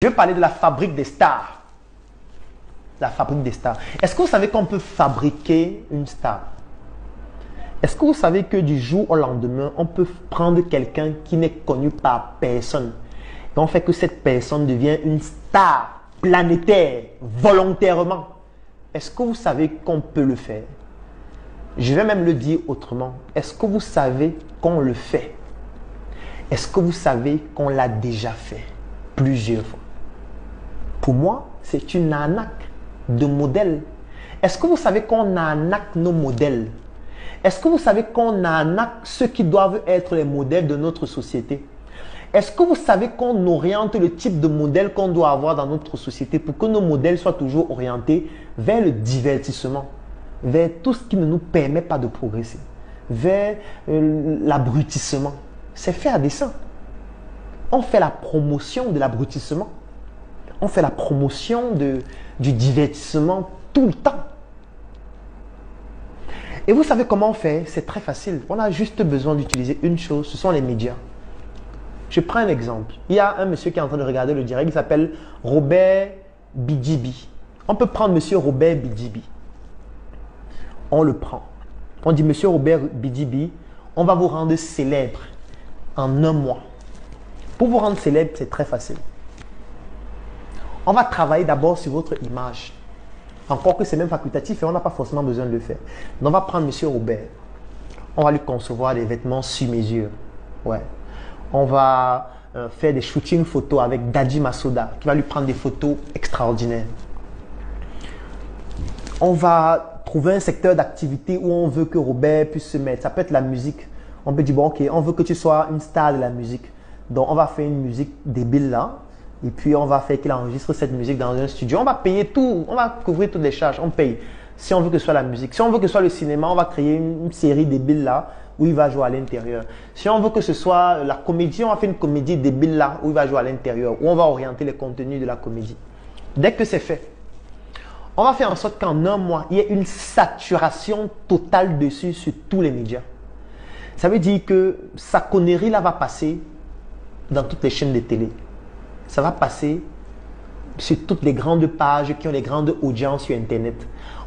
Je vais parler de la fabrique des stars. La fabrique des stars. Est-ce que vous savez qu'on peut fabriquer une star? Est-ce que vous savez que du jour au lendemain, on peut prendre quelqu'un qui n'est connu par personne et on fait que cette personne devient une star planétaire volontairement? Est-ce que vous savez qu'on peut le faire? Je vais même le dire autrement. Est-ce que vous savez qu'on le fait? Est-ce que vous savez qu'on l'a déjà fait plusieurs fois? Pour moi, c'est une arnaque de modèle. Est-ce que vous savez qu'on arnaque nos modèles? Est-ce que vous savez qu'on arnaque ceux qui doivent être les modèles de notre société? Est-ce que vous savez qu'on oriente le type de modèle qu'on doit avoir dans notre société pour que nos modèles soient toujours orientés vers le divertissement, vers tout ce qui ne nous permet pas de progresser, vers l'abrutissement? C'est fait à dessein. On fait la promotion de l'abrutissement. On fait la promotion du divertissement tout le temps. Et vous savez comment on fait? C'est très facile. On a juste besoin d'utiliser une chose, ce sont les médias. Je prends un exemple. Il y a un monsieur qui est en train de regarder le direct, il s'appelle Robert Bidjibi. On peut prendre monsieur Robert Bidjibi. On le prend. On dit, monsieur Robert Bidjibi, on va vous rendre célèbre en un mois. Pour vous rendre célèbre, c'est très facile. On va travailler d'abord sur votre image. Encore que c'est même facultatif et on n'a pas forcément besoin de le faire. Donc on va prendre monsieur Robert. On va lui concevoir des vêtements sur mesure. Ouais. On va faire des shootings photos avec Daddy Masoda qui va lui prendre des photos extraordinaires. On va trouver un secteur d'activité où on veut que Robert puisse se mettre. Ça peut être la musique. On peut dire, bon, ok, on veut que tu sois une star de la musique. Donc on va faire une musique débile là. Et puis, on va faire qu'il enregistre cette musique dans un studio. On va payer tout. On va couvrir toutes les charges. On paye. Si on veut que ce soit la musique. Si on veut que ce soit le cinéma, on va créer une série débile là où il va jouer à l'intérieur. Si on veut que ce soit la comédie, on va faire une comédie débile là où il va jouer à l'intérieur. Où on va orienter les contenus de la comédie. Dès que c'est fait, on va faire en sorte qu'en un mois, il y ait une saturation totale dessus sur tous les médias. Ça veut dire que sa connerie là va passer dans toutes les chaînes de télé. Ça va passer sur toutes les grandes pages qui ont les grandes audiences sur Internet.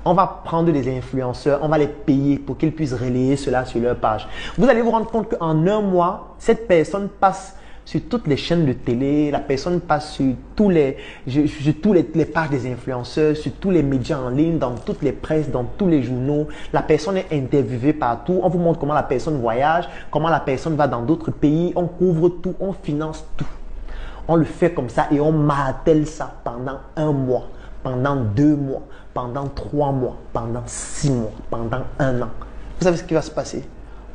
On va prendre des influenceurs, on va les payer pour qu'ils puissent relayer cela sur leur page. Vous allez vous rendre compte qu'en un mois, cette personne passe sur toutes les chaînes de télé, la personne passe sur tous les pages des influenceurs, sur tous les médias en ligne, dans toutes les presses, dans tous les journaux. La personne est interviewée partout. On vous montre comment la personne voyage, comment la personne va dans d'autres pays. On couvre tout, on finance tout. On le fait comme ça et on martèle ça pendant un mois, pendant 2 mois, pendant 3 mois, pendant 6 mois, pendant 1 an. Vous savez ce qui va se passer?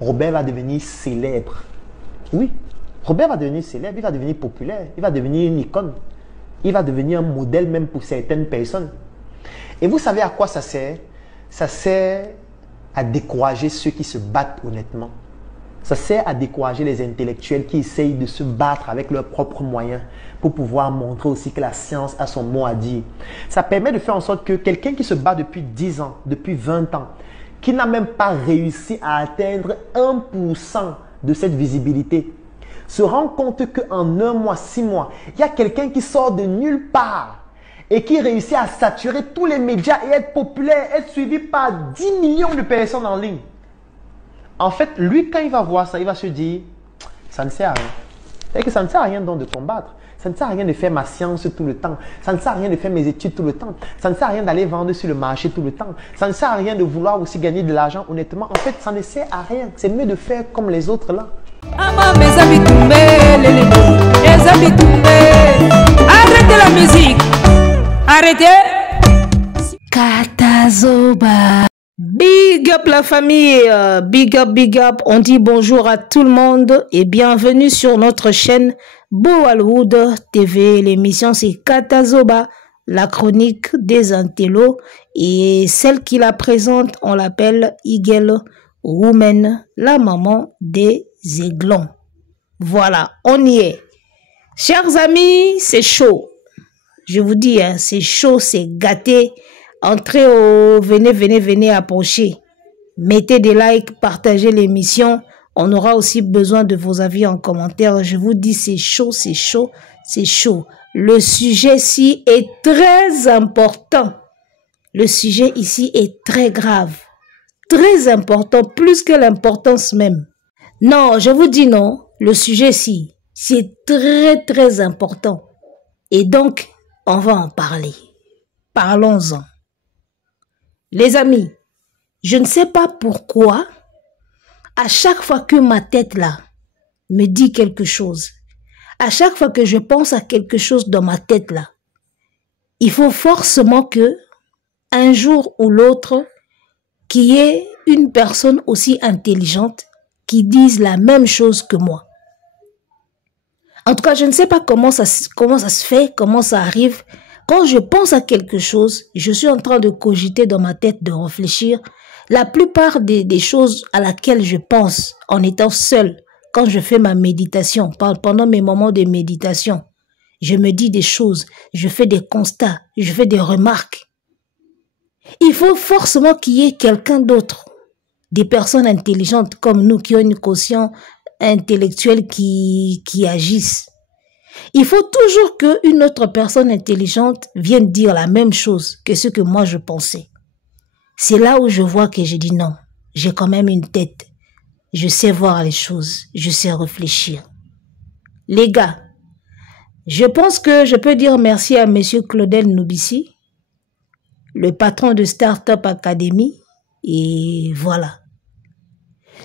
Robert va devenir célèbre. Oui, Robert va devenir célèbre, il va devenir populaire, il va devenir une icône. Il va devenir un modèle même pour certaines personnes. Et vous savez à quoi ça sert? Ça sert à décourager ceux qui se battent honnêtement. Ça sert à décourager les intellectuels qui essayent de se battre avec leurs propres moyens pour pouvoir montrer aussi que la science a son mot à dire. Ça permet de faire en sorte que quelqu'un qui se bat depuis 10 ans, depuis 20 ans, qui n'a même pas réussi à atteindre 1% de cette visibilité, se rend compte qu'en 1 mois, 6 mois, il y a quelqu'un qui sort de nulle part et qui réussit à saturer tous les médias et être populaire, être suivi par 10 millions de personnes en ligne. En fait, lui, quand il va voir ça, il va se dire, ça ne sert à rien. C'est que ça ne sert à rien donc de combattre. Ça ne sert à rien de faire ma science tout le temps. Ça ne sert à rien de faire mes études tout le temps. Ça ne sert à rien d'aller vendre sur le marché tout le temps. Ça ne sert à rien de vouloir aussi gagner de l'argent honnêtement. En fait, ça ne sert à rien. C'est mieux de faire comme les autres là. Arrêtez la musique. Arrêtez. Katazoba. Big up la famille, big up, on dit bonjour à tout le monde et bienvenue sur notre chaîne Bollywood TV. L'émission c'est Katazoba, la chronique des intellos, et celle qui la présente, on l'appelle Eagle Woman, la maman des aiglons. Voilà, on y est. Chers amis, c'est chaud. Je vous dis, hein, c'est chaud, c'est gâté. Entrez au... Venez, approchez. Mettez des likes, partagez l'émission. On aura aussi besoin de vos avis en commentaire. Je vous dis, c'est chaud, c'est chaud, c'est chaud. le sujet-ci est très important. Le sujet ici est très grave, très important, plus que l'importance même. Non, je vous dis non, le sujet-ci, c'est très très important. Et donc, on va en parler. Parlons-en. Les amis, je ne sais pas pourquoi, à chaque fois que ma tête là me dit quelque chose, à chaque fois que je pense à quelque chose dans ma tête là, il faut forcément que, un jour ou l'autre, qu'il y ait une personne aussi intelligente qui dise la même chose que moi. En tout cas, je ne sais pas comment ça se fait, comment ça arrive. Quand je pense à quelque chose, je suis en train de cogiter dans ma tête, de réfléchir. La plupart des choses à laquelle je pense en étant seule, quand je fais ma méditation, pendant mes moments de méditation, je me dis des choses, je fais des constats, je fais des remarques. Il faut forcément qu'il y ait quelqu'un d'autre, des personnes intelligentes comme nous qui ont une conscience intellectuelle qui agissent. Il faut toujours qu'une autre personne intelligente vienne dire la même chose que ce que moi je pensais. C'est là où je vois que je dis non, j'ai quand même une tête. Je sais voir les choses, je sais réfléchir. Les gars, je pense que je peux dire merci à monsieur Claudel Noubissi, le patron de Startup Academy, et voilà.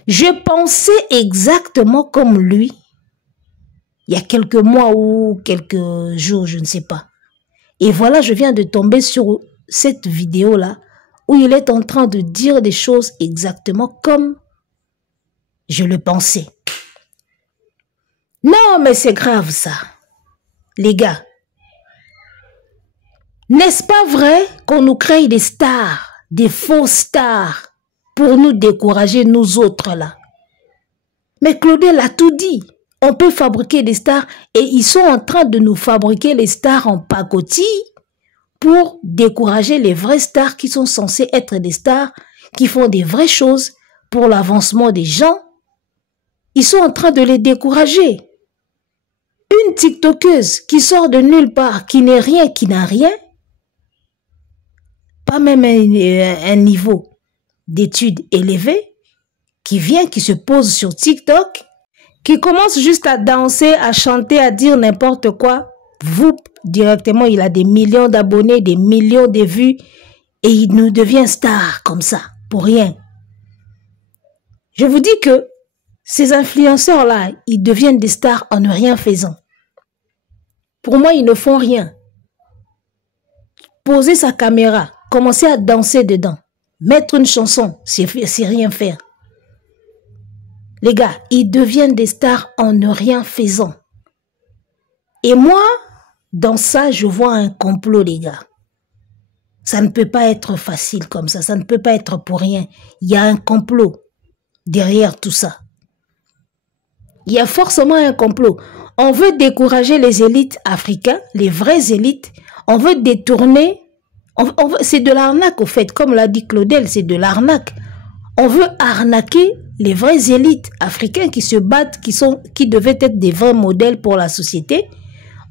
Je pensais exactement comme lui, il y a quelques mois ou quelques jours, je ne sais pas. Et voilà, je viens de tomber sur cette vidéo-là, où il est en train de dire des choses exactement comme je le pensais. Non, mais c'est grave ça. Les gars, n'est-ce pas vrai qu'on nous crée des stars, des faux stars, pour nous décourager, nous autres là? Mais Claudel a tout dit. On peut fabriquer des stars et ils sont en train de nous fabriquer les stars en pacotille pour décourager les vraies stars qui sont censées être des stars, qui font des vraies choses pour l'avancement des gens. Ils sont en train de les décourager. Une TikTokeuse qui sort de nulle part, qui n'est rien, qui n'a rien, pas même un niveau d'études élevé, qui vient, qui se pose sur TikTok, qui commence juste à danser, à chanter, à dire n'importe quoi, vous, directement, il a des millions d'abonnés, des millions de vues, et il nous devient star comme ça, pour rien. Je vous dis que ces influenceurs-là, ils deviennent des stars en ne rien faisant. Pour moi, ils ne font rien. Poser sa caméra, commencer à danser dedans, mettre une chanson, c'est rien faire. Les gars, ils deviennent des stars en ne rien faisant. Et moi, dans ça, je vois un complot, les gars. Ça ne peut pas être facile comme ça ne peut pas être pour rien. Il y a un complot derrière tout ça. Il y a forcément un complot. On veut décourager les élites africaines, les vraies élites. On veut détourner. C'est de l'arnaque, au fait. Comme l'a dit Claudel, c'est de l'arnaque. On veut arnaquer les vraies élites africaines qui se battent, qui devaient être des vrais modèles pour la société.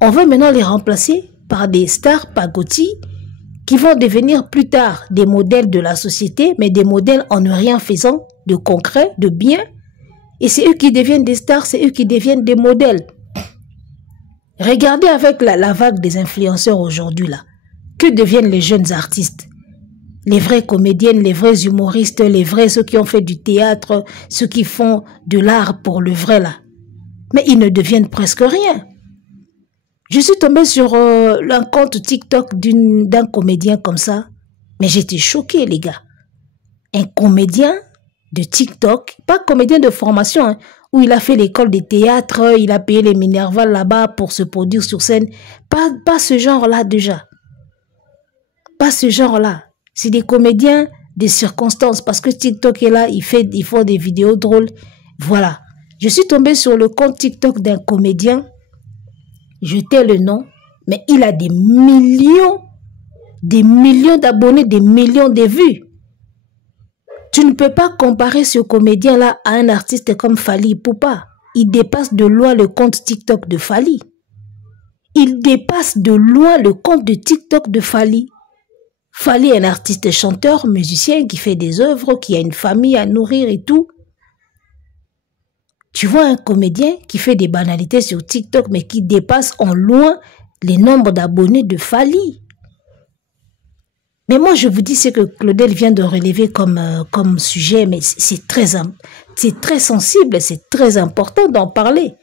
On veut maintenant les remplacer par des stars pagotis qui vont devenir plus tard des modèles de la société, mais des modèles en ne rien faisant, de concret, de bien. Et c'est eux qui deviennent des stars, c'est eux qui deviennent des modèles. Regardez avec la vague des influenceurs aujourd'hui là. Que deviennent les jeunes artistes? Les vraies comédiennes, les vrais humoristes, les vrais, ceux qui ont fait du théâtre, ceux qui font de l'art pour le vrai là. Mais ils ne deviennent presque rien. Je suis tombée sur un compte TikTok d'un comédien comme ça. Mais j'étais choquée, les gars. Un comédien de TikTok, pas comédien de formation, hein, où il a fait l'école de théâtre, il a payé les Minerval là-bas pour se produire sur scène. Pas ce genre-là déjà. Pas ce genre-là. C'est des comédiens des circonstances parce que TikTok est là, ils font des vidéos drôles. Voilà. Je suis tombée sur le compte TikTok d'un comédien. Je tais le nom, mais il a des millions d'abonnés, des millions de vues. Tu ne peux pas comparer ce comédien-là à un artiste comme Fally Ipupa. Il dépasse de loin le compte TikTok de Fally. il dépasse de loin le compte de TikTok de Fally. Fally est un artiste chanteur, musicien qui fait des œuvres, qui a une famille à nourrir et tout. Tu vois un comédien qui fait des banalités sur TikTok mais qui dépasse en loin les nombres d'abonnés de Fally. Mais moi je vous dis ce que Claudel vient de relever comme sujet, mais c'est très sensible, c'est très important d'en parler.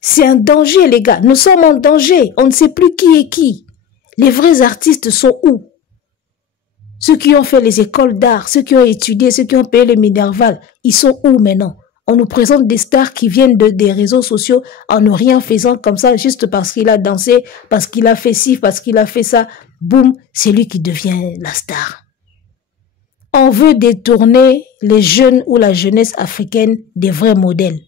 C'est un danger les gars, nous sommes en danger, on ne sait plus qui est qui. Les vrais artistes sont où? Ceux qui ont fait les écoles d'art, ceux qui ont étudié, ceux qui ont payé le Minerval, ils sont où maintenant? On nous présente des stars qui viennent des réseaux sociaux en ne rien faisant comme ça, juste parce qu'il a dansé, parce qu'il a fait ci, parce qu'il a fait ça. Boum, c'est lui qui devient la star. On veut détourner les jeunes ou la jeunesse africaine des vrais modèles.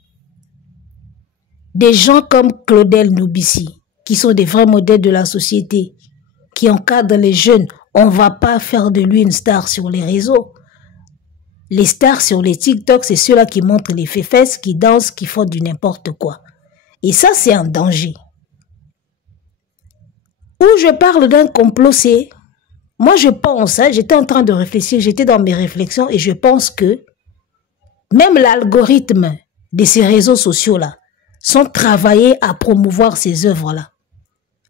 Des gens comme Claudel Nubissi, qui sont des vrais modèles de la société, qui encadrent les jeunes. On ne va pas faire de lui une star sur les réseaux. Les stars sur les TikTok, c'est ceux-là qui montrent les fesses, qui dansent, qui font du n'importe quoi. Et ça, c'est un danger. Où je parle d'un complot, c'est... Moi, je pense, j'étais en train de réfléchir, j'étais dans mes réflexions et je pense que même l'algorithme de ces réseaux sociaux-là sont travaillés à promouvoir ces œuvres-là.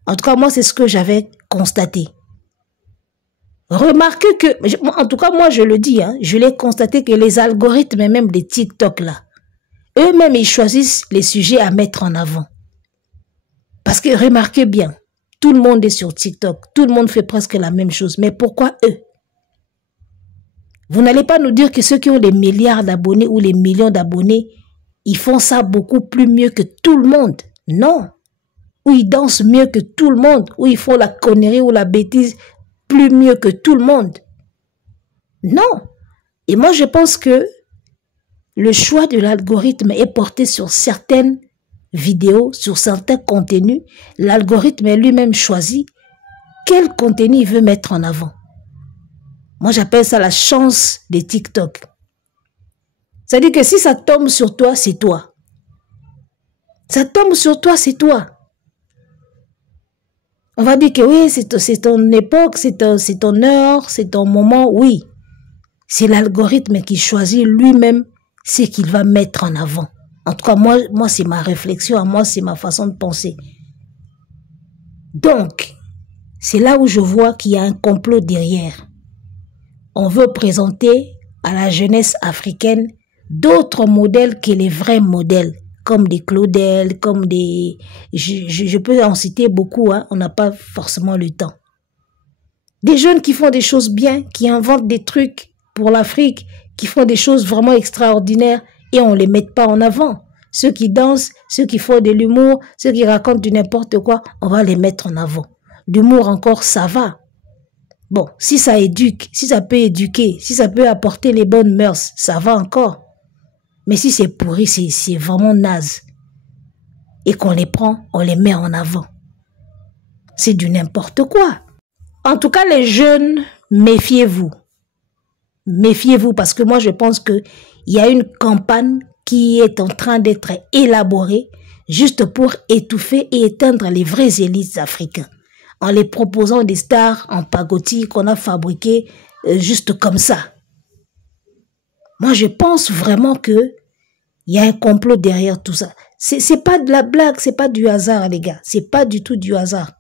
En tout cas, moi, c'est ce que j'avais constaté. Remarquez que, en tout cas, moi, je le dis, je l'ai constaté que les algorithmes, même des TikTok, là, eux-mêmes, ils choisissent les sujets à mettre en avant. Parce que, remarquez bien, tout le monde est sur TikTok, tout le monde fait presque la même chose. Mais pourquoi eux? Vous n'allez pas nous dire que ceux qui ont les milliards d'abonnés ou les millions d'abonnés, ils font ça beaucoup plus mieux que tout le monde. Non. Ou ils dansent mieux que tout le monde, ou ils font la connerie ou la bêtise plus mieux que tout le monde. Non. Et moi, je pense que le choix de l'algorithme est porté sur certaines vidéos, sur certains contenus. L'algorithme est lui-même choisi quel contenu il veut mettre en avant. Moi, j'appelle ça la chance des TikTok. C'est-à-dire que si ça tombe sur toi, c'est toi. Ça tombe sur toi, c'est toi. On va dire que oui, c'est ton époque, c'est ton heure, c'est ton moment, oui. C'est l'algorithme qui choisit lui-même ce qu'il va mettre en avant. En tout cas, moi c'est ma réflexion, moi, c'est ma façon de penser. Donc, c'est là où je vois qu'il y a un complot derrière. On veut présenter à la jeunesse africaine d'autres modèles que les vrais modèles. Comme des Claudel, comme des... Je peux en citer beaucoup, on n'a pas forcément le temps. Des jeunes qui font des choses bien, qui inventent des trucs pour l'Afrique, qui font des choses vraiment extraordinaires et on ne les met pas en avant. Ceux qui dansent, ceux qui font de l'humour, ceux qui racontent du n'importe quoi, on va les mettre en avant. L'humour encore, ça va. Bon, si ça éduque, si ça peut éduquer, si ça peut apporter les bonnes mœurs, ça va encore. Mais si c'est pourri, c'est vraiment naze. Et qu'on les prend, on les met en avant. C'est du n'importe quoi. En tout cas, les jeunes, méfiez-vous. Méfiez-vous parce que moi, je pense qu'il y a une campagne qui est en train d'être élaborée juste pour étouffer et éteindre les vraies élites africaines. En les proposant des stars en pagoti qu'on a fabriquées juste comme ça. Moi, je pense vraiment que il y a un complot derrière tout ça. C'est pas de la blague, c'est pas du hasard, les gars. C'est pas du tout du hasard.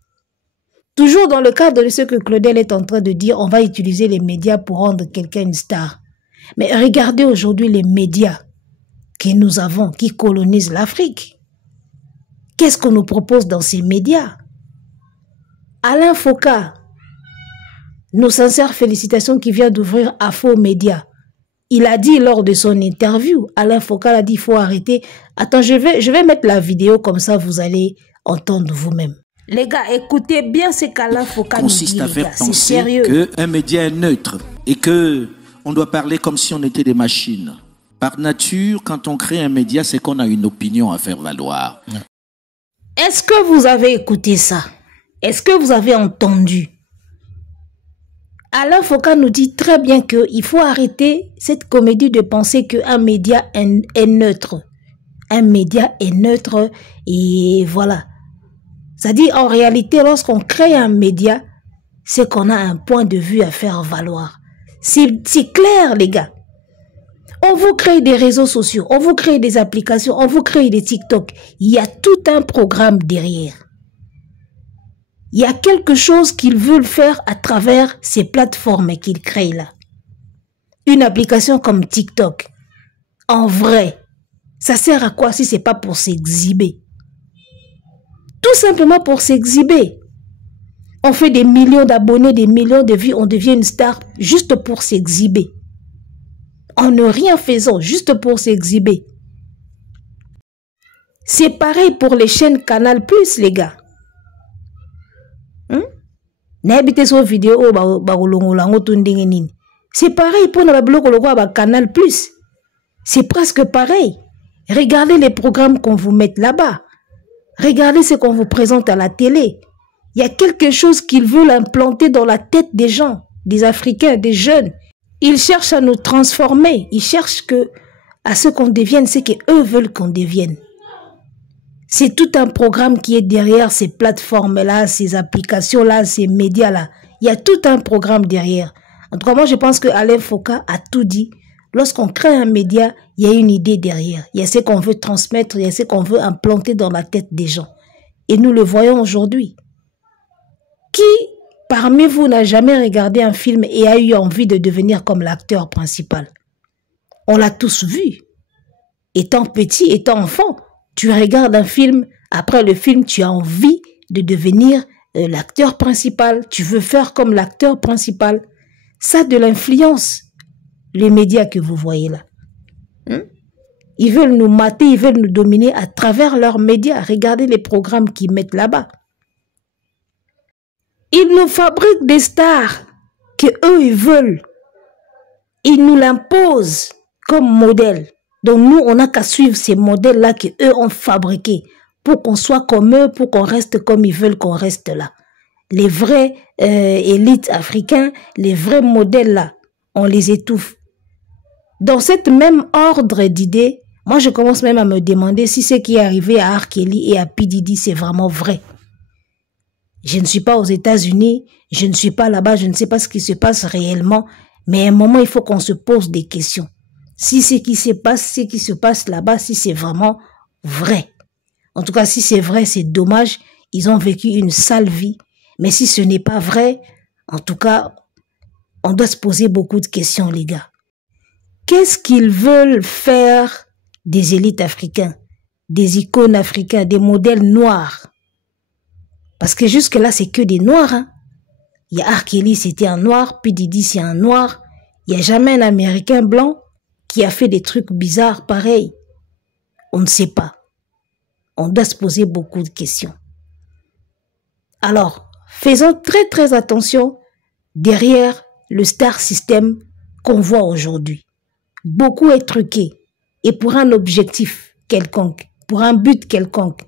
Toujours dans le cadre de ce que Claudel est en train de dire, on va utiliser les médias pour rendre quelqu'un une star. Mais regardez aujourd'hui les médias que nous avons, qui colonisent l'Afrique. Qu'est-ce qu'on nous propose dans ces médias? Alain Foucault, nos sincères félicitations qui vient d'ouvrir Afo Média. Il a dit lors de son interview, Alain Foucault a dit il faut arrêter. Attends, je vais mettre la vidéo comme ça vous allez entendre vous-même. Les gars, écoutez bien ce qu'Alain Foucault nous dit. Consiste à faire penser qu'un média est neutre et que on doit parler comme si on était des machines. Par nature, quand on crée un média, c'est qu'on a une opinion à faire valoir. Est-ce que vous avez écouté ça? Est-ce que vous avez entendu? Alain Foucault nous dit très bien qu'il faut arrêter cette comédie de penser qu'un média est neutre. Un média est neutre et voilà. C'est-à-dire, en réalité, lorsqu'on crée un média, c'est qu'on a un point de vue à faire valoir. C'est clair, les gars. On vous crée des réseaux sociaux, on vous crée des applications, on vous crée des TikTok. Il y a tout un programme derrière. Il y a quelque chose qu'ils veulent faire à travers ces plateformes qu'ils créent là. Une application comme TikTok, en vrai, ça sert à quoi si c'est pas pour s'exhiber? Tout simplement pour s'exhiber. On fait des millions d'abonnés, des millions de vues, on devient une star juste pour s'exhiber. En ne rien faisant, juste pour s'exhiber. C'est pareil pour les chaînes Canal+, les gars. N'habitez sur vidéo, c'est pareil pour le Canal+. C'est presque pareil. Regardez les programmes qu'on vous met là-bas. Regardez ce qu'on vous présente à la télé. Il y a quelque chose qu'ils veulent implanter dans la tête des gens, des Africains, des jeunes. Ils cherchent à nous transformer. Ils cherchent à ce qu'on devienne ce qu'eux veulent qu'on devienne. C'est tout un programme qui est derrière ces plateformes-là, ces applications-là, ces médias-là. Il y a tout un programme derrière. En tout cas, moi, je pense que Alain Foka a tout dit. Lorsqu'on crée un média, il y a une idée derrière. Il y a ce qu'on veut transmettre, il y a ce qu'on veut implanter dans la tête des gens. Et nous le voyons aujourd'hui. Qui, parmi vous, n'a jamais regardé un film et a eu envie de devenir comme l'acteur principal? On l'a tous vu. Étant petit, étant enfant, tu regardes un film, après le film, tu as envie de devenir l'acteur principal. Tu veux faire comme l'acteur principal. Ça, de l'influence, les médias que vous voyez là. Ils veulent nous mater, ils veulent nous dominer à travers leurs médias. Regardez les programmes qu'ils mettent là-bas. Ils nous fabriquent des stars que eux ils veulent. Ils nous l'imposent comme modèle. Donc nous, on n'a qu'à suivre ces modèles-là qu'eux ont fabriqués pour qu'on soit comme eux, pour qu'on reste comme ils veulent qu'on reste là. Les vrais élites africains, les vrais modèles-là, on les étouffe. Dans cette même ordre d'idées, moi je commence même à me demander si ce qui est arrivé à R. Kelly et à P. Diddy, c'est vraiment vrai. Je ne suis pas aux États-Unis, je ne suis pas là-bas, je ne sais pas ce qui se passe réellement, mais à un moment, il faut qu'on se pose des questions. Si ce qui se passe là-bas, si c'est vraiment vrai. En tout cas, si c'est vrai, c'est dommage, ils ont vécu une sale vie. Mais si ce n'est pas vrai, en tout cas, on doit se poser beaucoup de questions, les gars. Qu'est-ce qu'ils veulent faire des élites africains, des icônes africains, des modèles noirs? Parce que jusque-là, c'est que des noirs. Hein? Il y a R. Kelly, c'était un noir, P. Diddy, c'est un noir. Il n'y a jamais un Américain blanc qui a fait des trucs bizarres pareils. On ne sait pas. On doit se poser beaucoup de questions. Alors, faisons très très attention derrière le star system qu'on voit aujourd'hui. Beaucoup est truqué et pour un objectif quelconque, pour un but quelconque.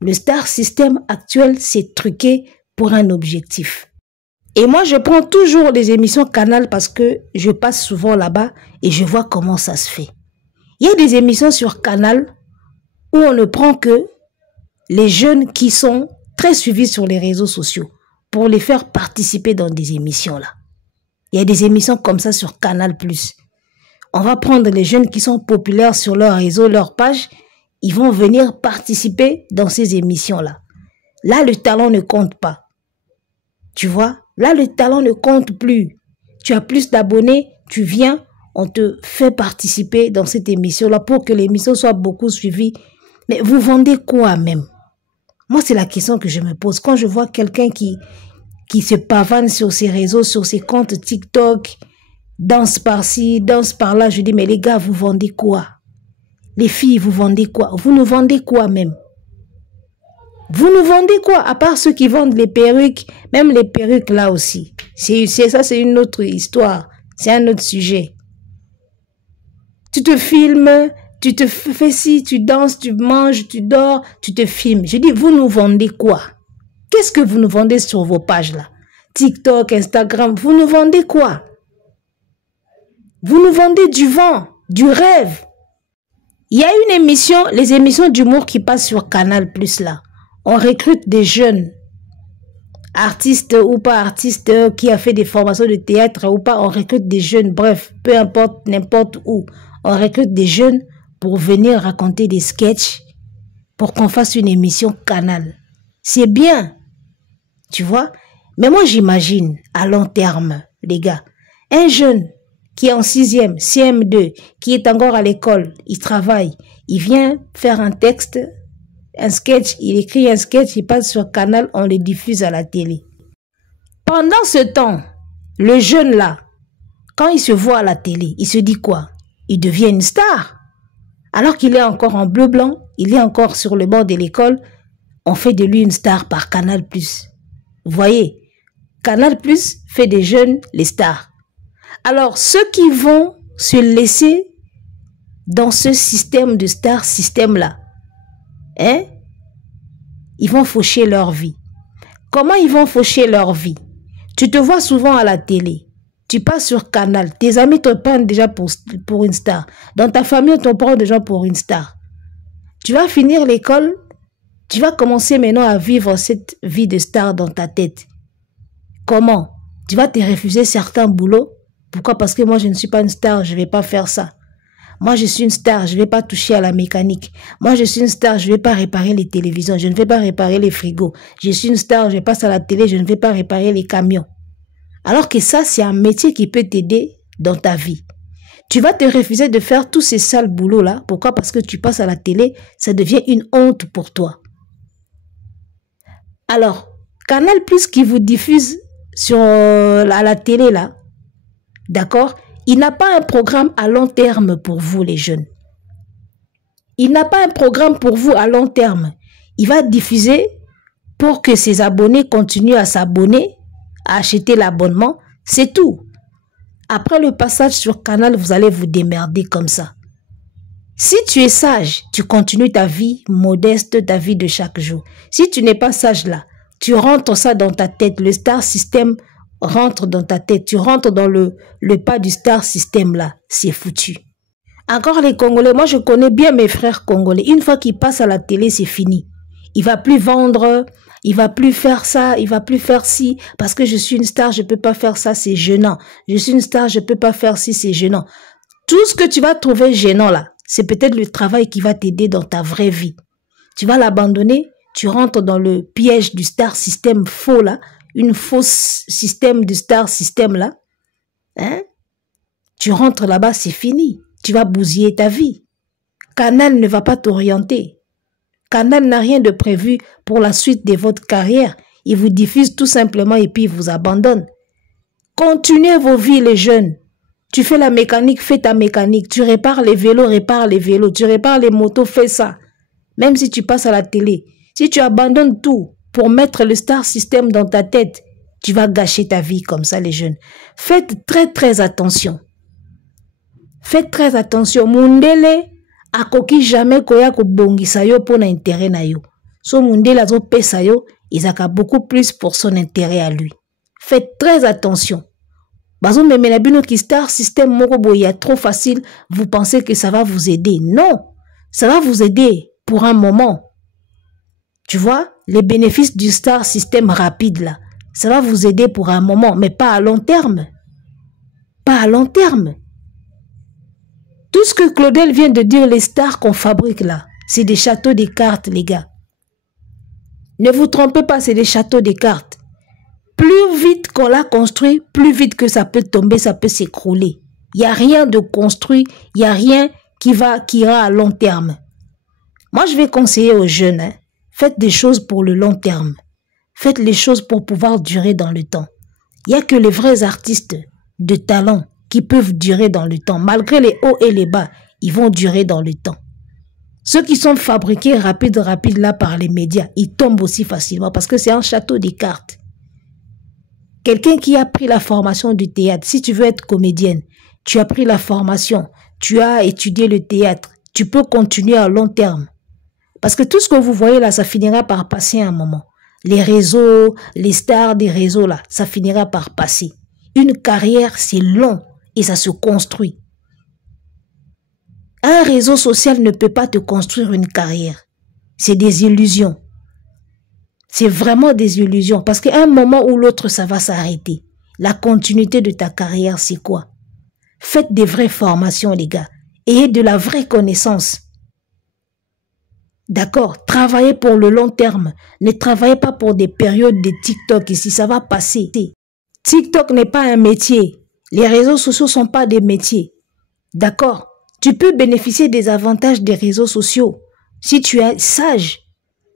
Le star system actuel, c'est truqué pour un objectif. Et moi, je prends toujours les émissions Canal parce que je passe souvent là-bas et je vois comment ça se fait. Il y a des émissions sur Canal où on ne prend que les jeunes qui sont très suivis sur les réseaux sociaux pour les faire participer dans des émissions là. Il y a des émissions comme ça sur Canal+. On va prendre les jeunes qui sont populaires sur leur réseau, leur page, ils vont venir participer dans ces émissions-là. Là, le talent ne compte pas. Tu vois? Là, le talent ne compte plus. Tu as plus d'abonnés, tu viens, on te fait participer dans cette émission-là pour que l'émission soit beaucoup suivie. Mais vous vendez quoi même? Moi, c'est la question que je me pose. Quand je vois quelqu'un qui se pavane sur ses réseaux, sur ses comptes TikTok, danse par-ci, danse par-là, je dis, mais les gars, vous vendez quoi? Les filles, vous vendez quoi? Vous nous vendez quoi même? Vous nous vendez quoi? À part ceux qui vendent les perruques, même les perruques là aussi. Ça, c'est une autre histoire. C'est un autre sujet. Tu te filmes, tu te fais ci, tu danses, tu manges, tu dors, tu te filmes. Je dis, vous nous vendez quoi? Qu'est-ce que vous nous vendez sur vos pages là? TikTok, Instagram, vous nous vendez quoi? Vous nous vendez du vent, du rêve. Il y a une émission, les émissions d'humour qui passent sur Canal+ là. On recrute des jeunes, artistes ou pas artistes, qui a fait des formations de théâtre ou pas, on recrute des jeunes, bref, peu importe, n'importe où. On recrute des jeunes pour venir raconter des sketchs, pour qu'on fasse une émission Canal. C'est bien, tu vois. Mais moi, j'imagine, à long terme, les gars, un jeune qui est en 6e, CM2, qui est encore à l'école, il travaille, il vient faire un texte, un sketch, il écrit un sketch, il passe sur Canal, on le diffuse à la télé. Pendant ce temps, le jeune là, quand il se voit à la télé, il se dit quoi? Il devient une star. Alors qu'il est encore en bleu-blanc, il est encore sur le bord de l'école, on fait de lui une star par Canal+. Vous voyez, Canal+ fait des jeunes les stars. Alors, ceux qui vont se laisser dans ce système de star système-là, hein, ils vont faucher leur vie. Comment ils vont faucher leur vie? Tu te vois souvent à la télé, tu passes sur Canal, tes amis te prennent déjà pour une star. Dans ta famille, on te prend déjà pour une star. Tu vas finir l'école, tu vas commencer maintenant à vivre cette vie de star dans ta tête. Comment? Tu vas te refuser certains boulots. Pourquoi? Parce que moi, je ne suis pas une star, je ne vais pas faire ça. Moi, je suis une star, je ne vais pas toucher à la mécanique. Moi, je suis une star, je ne vais pas réparer les télévisions, je ne vais pas réparer les frigos. Je suis une star, je passe à la télé, je ne vais pas réparer les camions. Alors que ça, c'est un métier qui peut t'aider dans ta vie. Tu vas te refuser de faire tous ces sales boulots-là. Pourquoi? Parce que tu passes à la télé, ça devient une honte pour toi. Alors, Canal+ qui vous diffuse à la télé, là, d'accord? Il n'a pas un programme à long terme pour vous, les jeunes. Il n'a pas un programme pour vous à long terme. Il va diffuser pour que ses abonnés continuent à s'abonner, à acheter l'abonnement. C'est tout. Après le passage sur Canal, vous allez vous démerder comme ça. Si tu es sage, tu continues ta vie modeste, ta vie de chaque jour. Si tu n'es pas sage là, tu rentres ça dans ta tête. Le star system rentre dans ta tête. Tu rentres dans le pas du star system là. C'est foutu. Encore les Congolais, moi je connais bien mes frères congolais. Une fois qu'ils passent à la télé, c'est fini. Il va plus vendre, il va plus faire ça, il va plus faire ci. Parce que je suis une star, je peux pas faire ça, c'est gênant. Je suis une star, je peux pas faire ci, c'est gênant. Tout ce que tu vas trouver gênant là, c'est peut-être le travail qui va t'aider dans ta vraie vie. Tu vas l'abandonner, tu rentres dans le piège du star system faux là, une fausse système du star system là. Hein? Tu rentres là-bas, c'est fini. Tu vas bousiller ta vie. Canal ne va pas t'orienter. Canal n'a rien de prévu pour la suite de votre carrière. Il vous diffuse tout simplement et puis il vous abandonne. Continuez vos vies les jeunes. Tu fais la mécanique, fais ta mécanique. Tu répares les vélos, répare les vélos. Tu répares les motos, fais ça. Même si tu passes à la télé. Si tu abandonnes tout pour mettre le star system dans ta tête, tu vas gâcher ta vie comme ça les jeunes. Faites très très attention. Faites très attention. Mundele akoki jamais koya ko bongisa yo pour l'intérêt na yo. So mundele azo pesa yo, il a beaucoup plus pour son intérêt à lui. Faites très attention. Bazo memena bino ki star system moko boya trop facile, vous pensez que ça va vous aider. Non, ça va vous aider pour un moment. Tu vois, les bénéfices du star system rapide là, ça va vous aider pour un moment, mais pas à long terme. Pas à long terme. Tout ce que Claudel vient de dire, les stars qu'on fabrique là, c'est des châteaux de cartes, les gars. Ne vous trompez pas, c'est des châteaux de cartes. Plus vite qu'on l'a construit, plus vite que ça peut tomber, ça peut s'écrouler. Il n'y a rien de construit, il n'y a rien qui ira à long terme. Moi, je vais conseiller aux jeunes, hein, faites des choses pour le long terme. Faites les choses pour pouvoir durer dans le temps. Il n'y a que les vrais artistes de talent qui peuvent durer dans le temps. Malgré les hauts et les bas, ils vont durer dans le temps. Ceux qui sont fabriqués rapide là par les médias, ils tombent aussi facilement parce que c'est un château de cartes. Quelqu'un qui a pris la formation du théâtre, si tu veux être comédienne, tu as pris la formation, tu as étudié le théâtre, tu peux continuer à long terme. Parce que tout ce que vous voyez là, ça finira par passer à un moment. Les réseaux, les stars des réseaux là, ça finira par passer. Une carrière, c'est long. Et ça se construit. Un réseau social ne peut pas te construire une carrière. C'est des illusions. C'est vraiment des illusions. Parce qu'à un moment ou l'autre, ça va s'arrêter. La continuité de ta carrière, c'est quoi? Faites des vraies formations, les gars. Ayez de la vraie connaissance. D'accord? Travaillez pour le long terme. Ne travaillez pas pour des périodes de TikTok ici. Ça va passer. TikTok n'est pas un métier. Les réseaux sociaux ne sont pas des métiers. D'accord? Tu peux bénéficier des avantages des réseaux sociaux. Si tu es sage,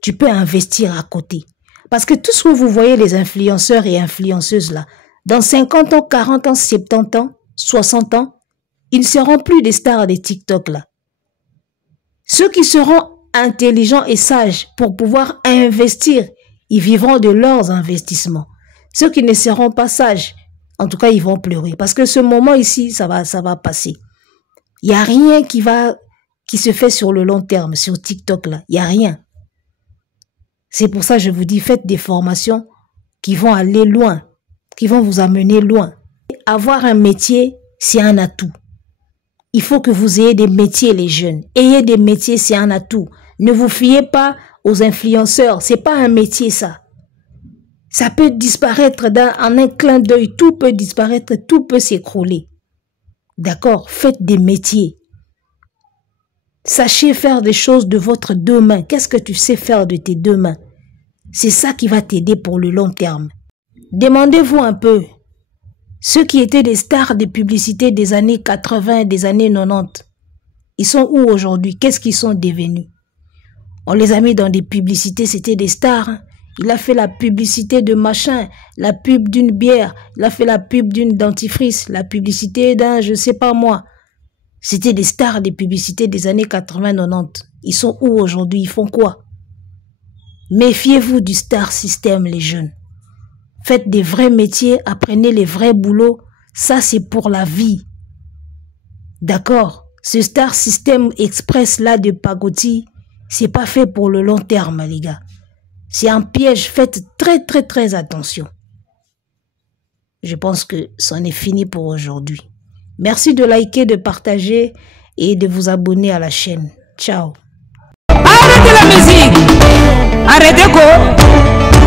tu peux investir à côté. Parce que tout ce que vous voyez, les influenceurs et influenceuses là, dans 50 ans, 40 ans, 70 ans, 60 ans, ils ne seront plus des stars des TikTok là. Ceux qui seront intelligents et sages pour pouvoir investir, ils vivront de leurs investissements. Ceux qui ne seront pas sages, en tout cas, ils vont pleurer. Parce que ce moment ici, ça va passer. Il n'y a rien qui se fait sur le long terme, sur TikTok là. Il n'y a rien. C'est pour ça que je vous dis, faites des formations qui vont aller loin, qui vont vous amener loin. Avoir un métier, c'est un atout. Il faut que vous ayez des métiers, les jeunes. Ayez des métiers, c'est un atout. Ne vous fiez pas aux influenceurs. C'est pas un métier, ça. Ça peut disparaître en un clin d'œil. Tout peut disparaître, tout peut s'écrouler. D'accord? Faites des métiers. Sachez faire des choses de votre deux mains. Qu'est-ce que tu sais faire de tes deux mains? C'est ça qui va t'aider pour le long terme. Demandez-vous un peu. Ceux qui étaient des stars des publicités des années 80 et des années 90, ils sont où aujourd'hui? Qu'est-ce qu'ils sont devenus? On les a mis dans des publicités, c'était des stars. Il a fait la publicité de machin, la pub d'une bière, il a fait la pub d'une dentifrice, la publicité d'un je sais pas moi. C'était des stars des publicités des années 80-90. Ils sont où aujourd'hui? Ils font quoi? Méfiez-vous du star system, les jeunes. Faites des vrais métiers, apprenez les vrais boulots. Ça, c'est pour la vie. D'accord? Ce star system express là de Pagoti, c'est pas fait pour le long terme, les gars. C'est un piège. Faites très, très, très attention. Je pense que c'en est fini pour aujourd'hui. Merci de liker, de partager et de vous abonner à la chaîne. Ciao. Arrêtez la musique. Arrêtez quoi?